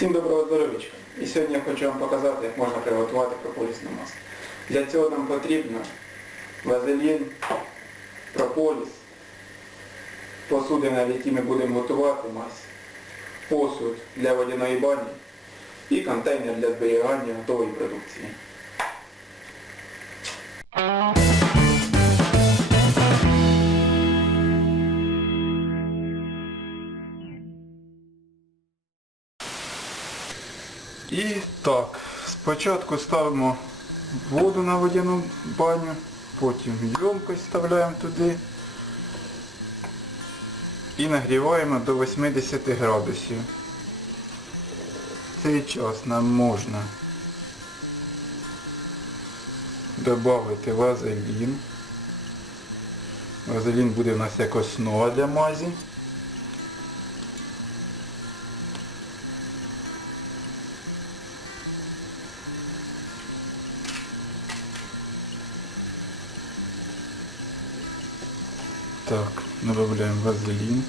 Всім доброго здоров'ячка. І сьогодні я хочу вам показати, як можна приготувати прополісне масло. Для цього нам потрібно вазелін, прополіс, посудина, в якій ми будемо готувати масло, посуд для водяної бані і контейнер для зберігання готової продукції. І так, спочатку ставимо воду на водяну баню, потім ємкость вставляємо туди і нагріваємо до 80 градусів. Цей час нам можна додати вазелін. Вазелін буде у нас як основа для мазі. Так, добавляем вазелин.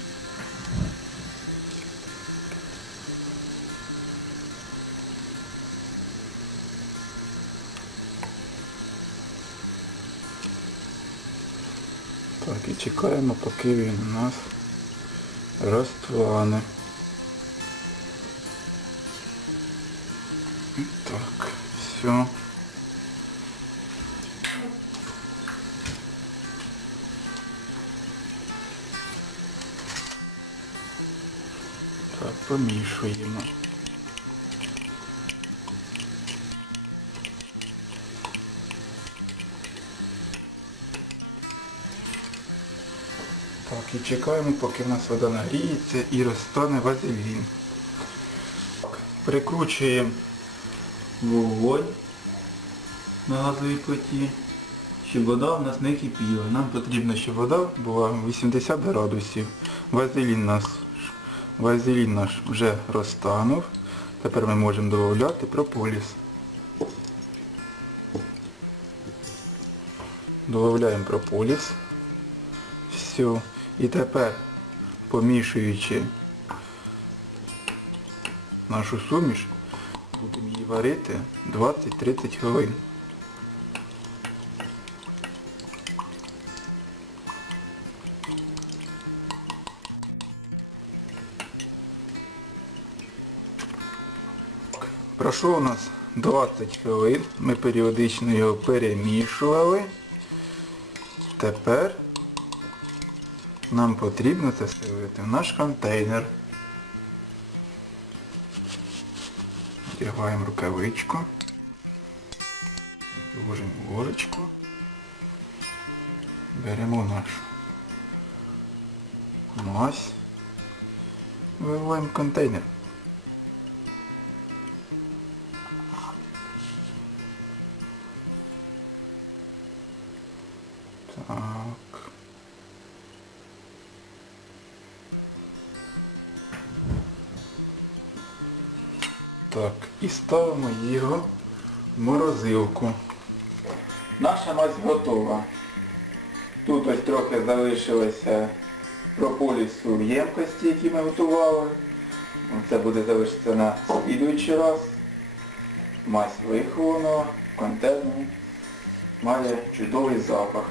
Так, і чекаємо, поки він у нас розтване. Так, все. Так, помішуємо. Так, і чекаємо, поки в нас вода нагріється і розтане вазелін. Прикручуємо вогонь на газовій плиті, щоб вода в нас не кипіла. Нам потрібно, щоб вода була 80 градусів. Вазелін у нас Вазелін наш вже розтанув. Тепер ми можемо додати прополіс. Додаємо прополіс. Все. І тепер, помішуючи нашу суміш, будемо її варити 20-30 хвилин. Пройшло у нас 20 хвилин, ми періодично його перемішували. Тепер нам потрібно це ставити в наш контейнер. Вдягаємо рукавичку. Вложимо ложечку. Беремо нашу мазь. Виливаємо в контейнер. Так. Так, і ставимо його в морозилку. Наша мазь готова. Тут ось трохи залишилося прополісу в ємкості, які ми готували. Це буде залишитися на слідуючий раз. Мазь вихована в. Має чудовий запах.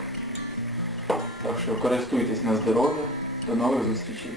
Так що користуйтесь на здоров'я. До нових зустрічей.